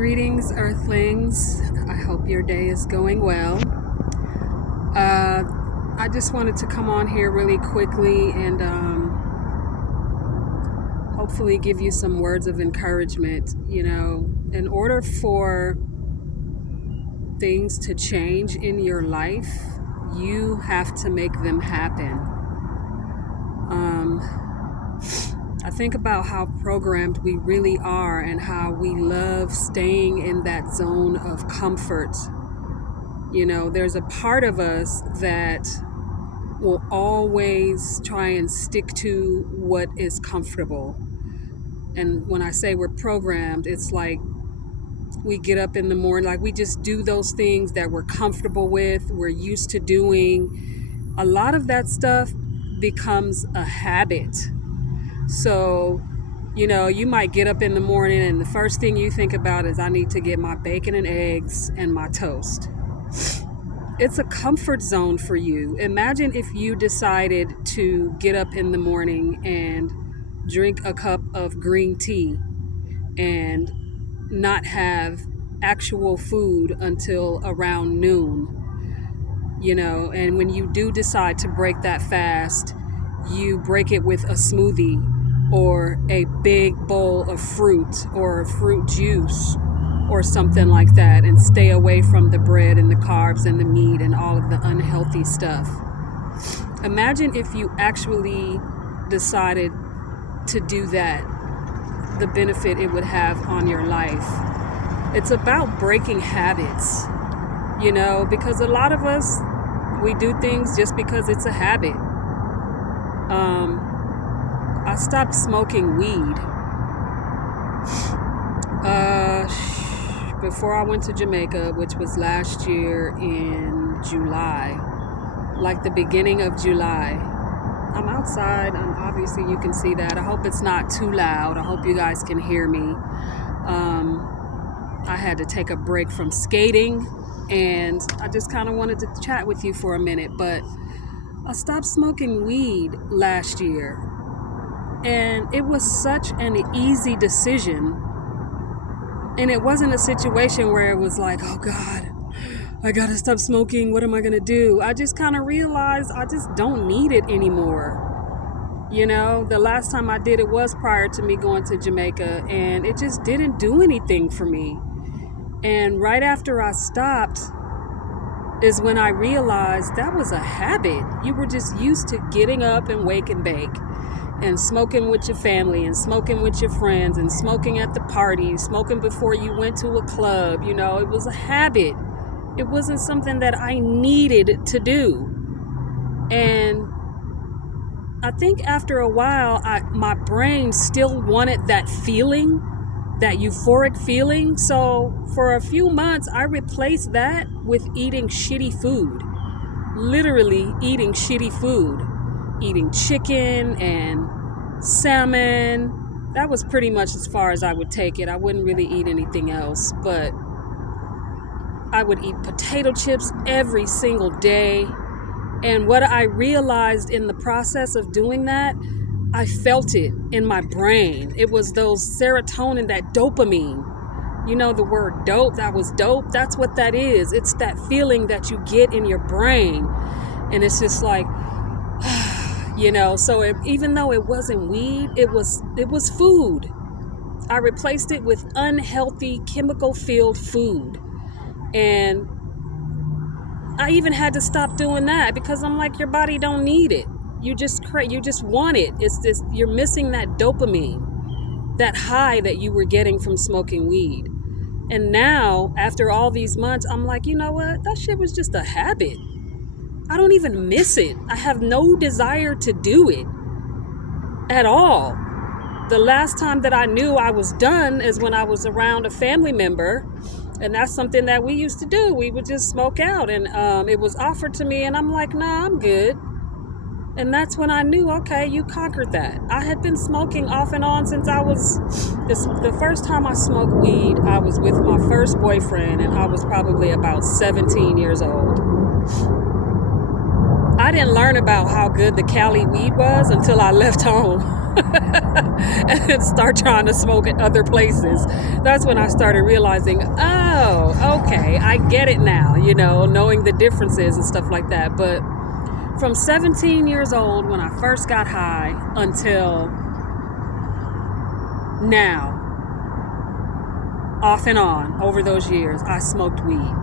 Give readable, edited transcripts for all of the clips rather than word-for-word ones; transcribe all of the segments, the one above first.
Greetings, Earthlings. I hope your day is going well. I just wanted to come on here really quickly and hopefully give you some words of encouragement. You know, in order for things to change in your life, you have to make them happen. I think about how programmed we really are and how we love staying in that zone of comfort. You know, there's a part of us that will always try and stick to what is comfortable. And when I say we're programmed, it's like we get up in the morning, like we just do those things that we're comfortable with, we're used to doing. A lot of that stuff becomes a habit. So, you know, you might get up in the morning and the first thing you think about is I need to get my bacon and eggs and my toast. It's a comfort zone for you. Imagine if you decided to get up in the morning and drink a cup of green tea and not have actual food until around noon, you know, and when you do decide to break that fast, you break it with a smoothie or a big bowl of fruit or fruit juice or something like that, and stay away from the bread and the carbs and the meat and all of the unhealthy stuff. Imagine if you actually decided to do that, the benefit it would have on your life. It's about breaking habits, you know, because a lot of us, we do things just because it's a habit. I stopped smoking weed before I went to Jamaica, which was last year in July, like the beginning of July. I'm outside, and obviously you can see that. I hope it's not too loud. I hope you guys can hear me. I had to take a break from skating, and I just kind of wanted to chat with you for a minute, but I stopped smoking weed last year, and it was such an easy decision. And it wasn't a situation where it was like, oh God, I gotta stop smoking. What am I gonna do? I just kind of realized I just don't need it anymore. You know, the last time I did it was prior to me going to Jamaica, and it just didn't do anything for me. And right after I stopped is when I realized that was a habit. You were just used to getting up and wake and bake and smoking with your family and smoking with your friends and smoking at the party, smoking before you went to a club. You know, it was a habit. It wasn't something that I needed to do. And I think after a while, my brain still wanted that feeling, that euphoric feeling. So for a few months, I replaced that with eating shitty food. Literally eating shitty food. Eating chicken and salmon. That was pretty much as far as I would take it. I wouldn't really eat anything else, but I would eat potato chips every single day. And what I realized in the process of doing that, I felt it in my brain. It was those serotonin, that dopamine. You know, the word dope, that was dope. That's what that is. It's that feeling that you get in your brain. And it's just like, you know, so even though it wasn't weed, it was food. I replaced it with unhealthy, chemical-filled food. And I even had to stop doing that because I'm like, your body don't need it. You just want it. It's this, you're missing that dopamine, that high that you were getting from smoking weed. And now, after all these months, I'm like, you know what? That shit was just a habit. I don't even miss it. I have no desire to do it at all. The last time that I knew I was done is when I was around a family member, and that's something that we used to do. We would just smoke out, and it was offered to me, and I'm like, nah, I'm good. And that's when I knew, okay, you conquered that. I had been smoking off and on since the first time I smoked weed, I was with my first boyfriend, and I was probably about 17 years old. I I didn't learn about how good the Cali weed was until I left home and start trying to smoke at other places. That's when I started realizing, oh, okay, I get it now, knowing the differences and stuff like that. But from 17 years old when I first got high until now, off and on over those years, I smoked weed.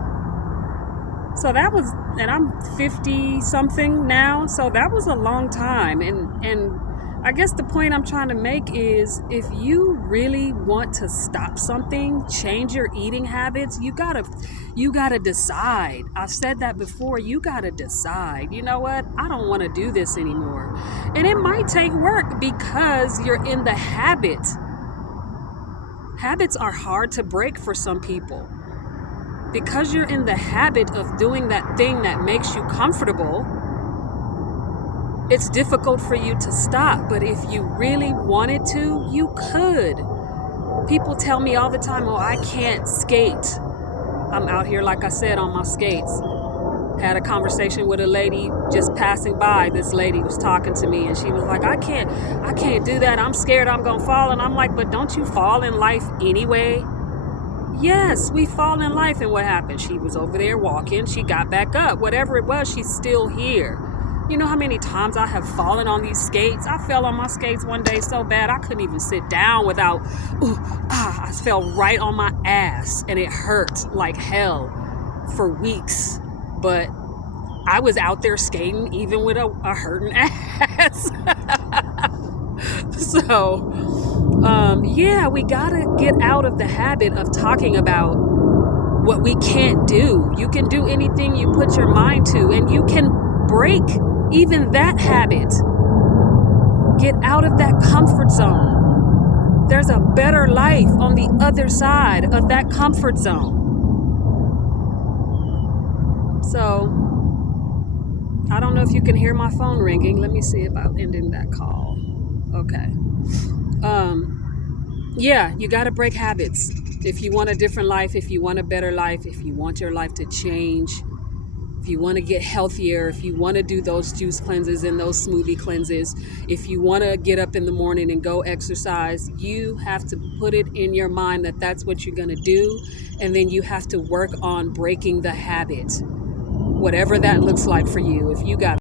So that was, and I'm 50 something now, so that was a long time. And I guess the point I'm trying to make is, if you really want to stop something, change your eating habits, you gotta decide. I've said that before. You gotta decide, you know what? I don't want to do this anymore. And it might take work because you're in the habit. Habits are hard to break for some people. Because you're in the habit of doing that thing that makes you comfortable, it's difficult for you to stop. But if you really wanted to, you could. People tell me all the time, oh, I can't skate. I'm out here, like I said, on my skates. Had a conversation with a lady just passing by. This lady was talking to me and she was like, I can't do that. I'm scared I'm gonna fall. And I'm like, but don't you fall in life anyway? Yes, we fall in life. And what happened? She was over there walking. She got back up. Whatever it was, she's still here. You know how many times I have fallen on these skates? I fell on my skates one day so bad I couldn't even sit down without, I fell right on my ass and it hurt like hell for weeks. But I was out there skating even with a hurting ass. So, yeah, we gotta get out of the habit of talking about what we can't do. You can do anything you put your mind to, and you can break even that habit. Get out of that comfort zone. There's a better life on the other side of that comfort zone. So, I don't know if you can hear my phone ringing. Let me see about ending that call. Okay. Yeah, you got to break habits. If you want a different life, if you want a better life, if you want your life to change, if you want to get healthier, if you want to do those juice cleanses and those smoothie cleanses, if you want to get up in the morning and go exercise, you have to put it in your mind that that's what you're going to do. And then you have to work on breaking the habit, whatever that looks like for you. If you got